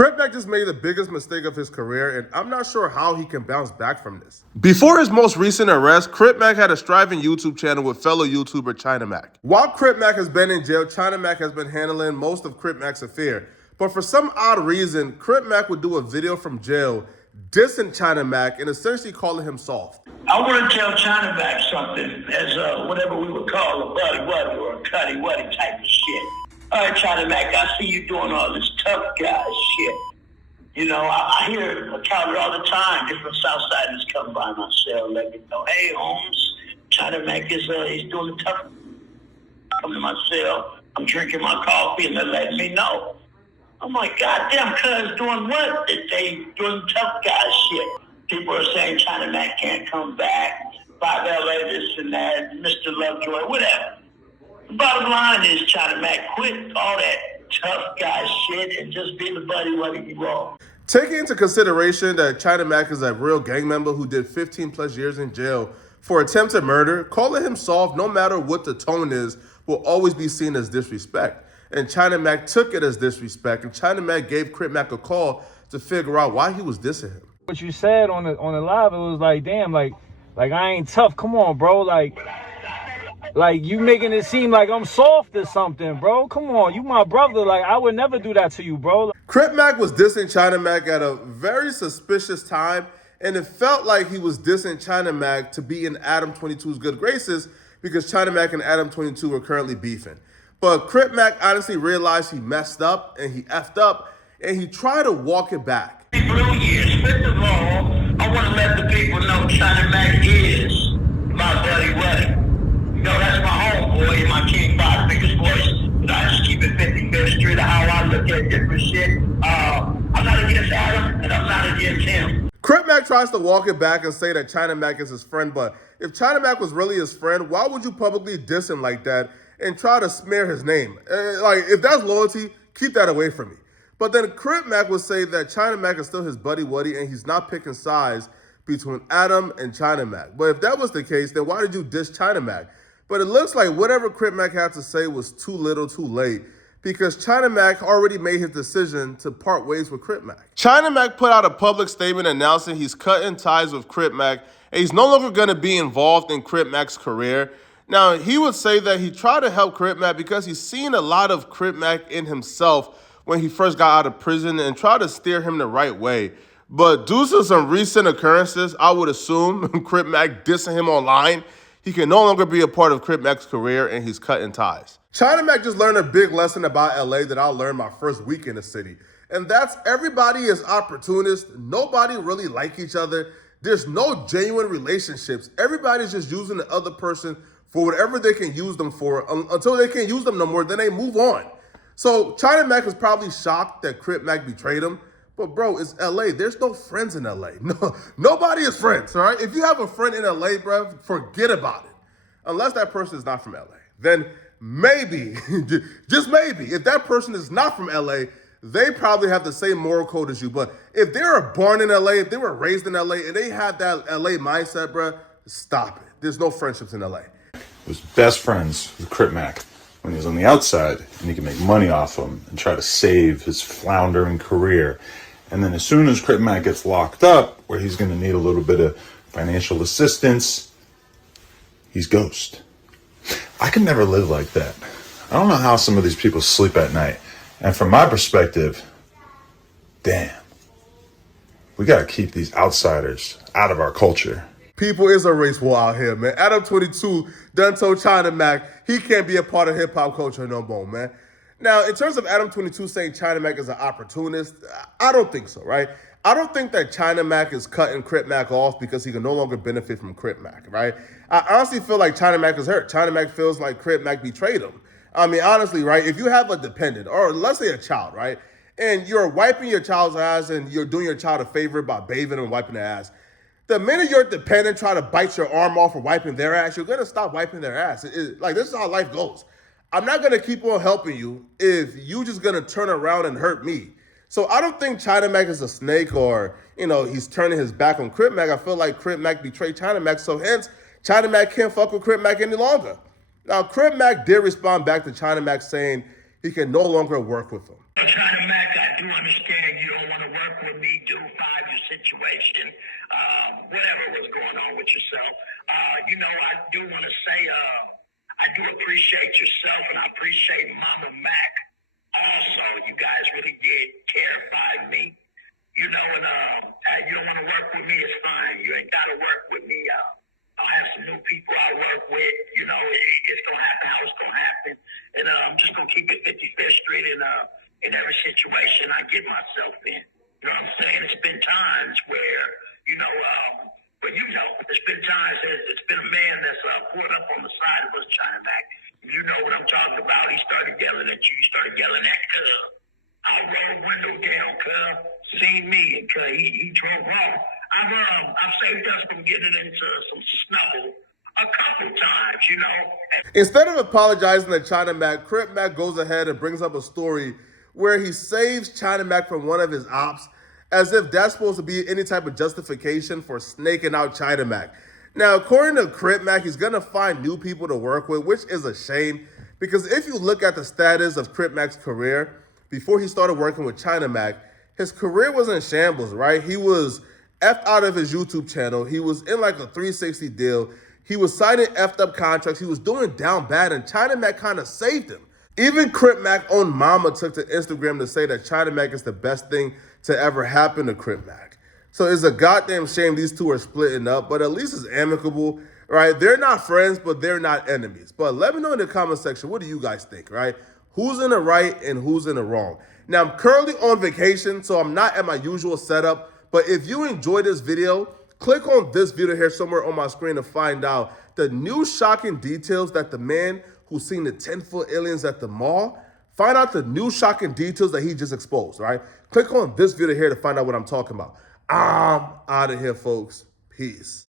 Crip just made the biggest mistake of his career, and I'm not sure how he can bounce back from this. Before his most recent arrest, Crip had a striving YouTube channel with fellow YouTuber China Mac. While Crip has been in jail, China Mac has been handling most of Crip affair. But for some odd reason, Crip would do a video from jail dissing China Mac and essentially calling him soft. I want to tell China Mac something as whatever we would call a buddy waddy or a cuddy waddy type of shit. All right, China Mac, I see you doing all this tough guy shit. You know, I hear account all the time. Different Southsiders come by my cell, let me know, hey, Holmes, China Mac is he's doing the tough. Come to my cell, I'm drinking my coffee, and they're letting me know. I'm like, goddamn, cuz doing what? They doing tough guy shit. People are saying China Mac can't come back, 5 LA, this and that, Mr. Lovejoy, whatever. The bottom line is China Mac quit all that tough guy shit and just be the buddy what he was. Taking into consideration that China Mac is a real gang member who did 15 plus years in jail for attempted murder, calling him soft, no matter what the tone is, will always be seen as disrespect. And China Mac took it as disrespect, and China Mac gave Crip a call to figure out why he was dissing him. What you said on the live, it was like, damn, like I ain't tough. Come on, bro. Like you making it seem like I'm soft or something, bro. Come on, you my brother. Like, I would never do that to you, bro. Crip was dissing China Mac at a very suspicious time, and it felt like he was dissing China Mac to be in Adam 22's good graces because China Mac and Adam 22 are currently beefing. But Crip honestly realized he messed up and he effed up, and he tried to walk it back. Blue years. First of all, I want to let the people know China Mac is my buddy buddy. You know, that's my homeboy, my King 5 biggest voice. You know, I just keep it 55th Street of how I look at different shit. I'm not against Adam, and I'm not against him. Crip tries to walk it back and say that China Mac is his friend, but if China Mac was really his friend, why would you publicly diss him like that and try to smear his name? Like, if that's loyalty, keep that away from me. But then Crip would say that China Mac is still his buddy Woody and he's not picking sides between Adam and China Mac. But if that was the case, then why did you diss China Mac? But it looks like whatever Crip had to say was too little too late because China Mac already made his decision to part ways with Crip China Mac put out a public statement announcing he's cutting ties with Crip and he's no longer going to be involved in Crip career. Now, he would say that he tried to help Crip because he's seen a lot of Crip in himself when he first got out of prison and tried to steer him the right way. But due to some recent occurrences, I would assume Crip dissing him online, he can no longer be a part of Crip career and he's cutting ties. China Mac just learned a big lesson about LA that I learned my first week in the city. And that's everybody is opportunist. Nobody really like each other. There's no genuine relationships. Everybody's just using the other person for whatever they can use them for. Until they can't use them no more, then they move on. So China Mac was probably shocked that Crip betrayed him. But bro, it's LA. There's no friends in LA. No, nobody is friends, all right? If you have a friend in LA, bro, forget about it. Unless that person is not from LA. Then maybe, just maybe, if that person is not from LA, they probably have the same moral code as you. But if they were born in LA, if they were raised in LA, and they had that LA mindset, bro, stop it. There's no friendships in LA. Was best friends with Crip when he was on the outside, and he could make money off him and try to save his floundering career. And then as soon as Crip gets locked up, where he's going to need a little bit of financial assistance, he's ghost. I could never live like that. I don't know how some of these people sleep at night. And from my perspective, damn, we got to keep these outsiders out of our culture. People is a race war out here, man. Adam 22 done told China Mac he can't be a part of hip-hop culture no more, man. Now, in terms of Adam 22 saying China Mac is an opportunist, I don't think so, right? I don't think that China Mac is cutting Crip off because he can no longer benefit from Crip right? I honestly feel like China Mac is hurt. China Mac feels like Crip betrayed him. I mean, honestly, right? If you have a dependent, or let's say a child, right? And you're wiping your child's ass and you're doing your child a favor by bathing and wiping their ass. The minute your dependent try to bite your arm off for wiping their ass, you're going to stop wiping their ass. Like, this is how life goes. I'm not going to keep on helping you if you just going to turn around and hurt me. So I don't think China Mac is a snake or, he's turning his back on Crip I feel like Crip betrayed China Mac, so hence China Mac can't fuck with Crip any longer. Now, Crip did respond back to China Mac saying he can no longer work with him. China Mac got do understand you don't want to work with me due to your situation, whatever was going on with yourself. I do want to say, I do appreciate yourself and I appreciate Mama Mac. Also, you guys really did terrify me. And you don't want to work with me, it's fine. You ain't got to work with me. I'll have some new people I work with. It's going to happen how it's going to happen. And I'm just going to keep it 55th Street in every situation I get myself in. You know what I'm saying? It's been times where, there's been times that it's been a man that's pulled up on the side of us, China Mac. You know what I'm talking about. He started yelling at you. He started yelling at Cub. I rolled the window down, Cub. Seen me, and he drove off. I've saved us from getting into some snow a couple times. Instead of apologizing to China Mac, Crip Mac goes ahead and brings up a story where he saves China Mac from one of his ops, as if that's supposed to be any type of justification for snaking out China Mac. Now, according to Crip Mac, he's going to find new people to work with, which is a shame, because if you look at the status of Crip Mac's career, before he started working with China Mac, his career was in shambles, right? He was effed out of his YouTube channel. He was in like a 360 deal. He was signing effed up contracts. He was doing down bad, and China Mac kind of saved him. Even Crip Mac's own mama took to Instagram to say that China Mac is the best thing to ever happen to Crip Mac. So it's a goddamn shame these two are splitting up, but at least it's amicable, right? They're not friends, but they're not enemies. But let me know in the comment section, what do you guys think, right? Who's in the right and who's in the wrong? Now, I'm currently on vacation, so I'm not at my usual setup, but if you enjoyed this video, click on this video here somewhere on my screen to find out the new shocking details that the man who's seen the 10-foot aliens at the mall, find out the new shocking details that he just exposed, right? Click on this video here to find out what I'm talking about. I'm out of here, folks. Peace.